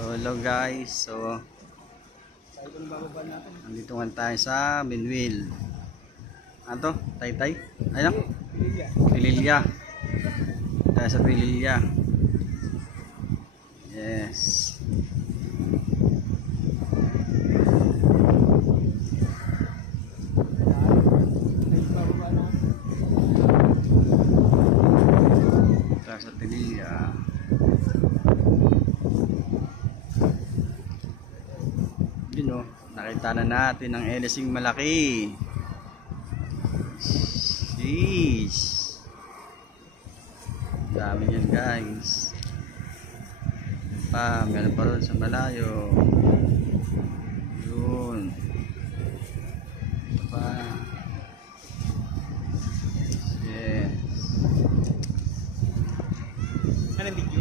Hello guys, so nandito nga tayo sa Binwil. Ano to? Taytay? Ano? Pililya. Tayo sa Pililya. Yes. Tayo sa Pililya. Yun o, nakita na natin ang elising malaki. Sheesh, dami yan guys. Meron pa rin sa malayo. Yun. Ito pa. Yes. Ano yung video?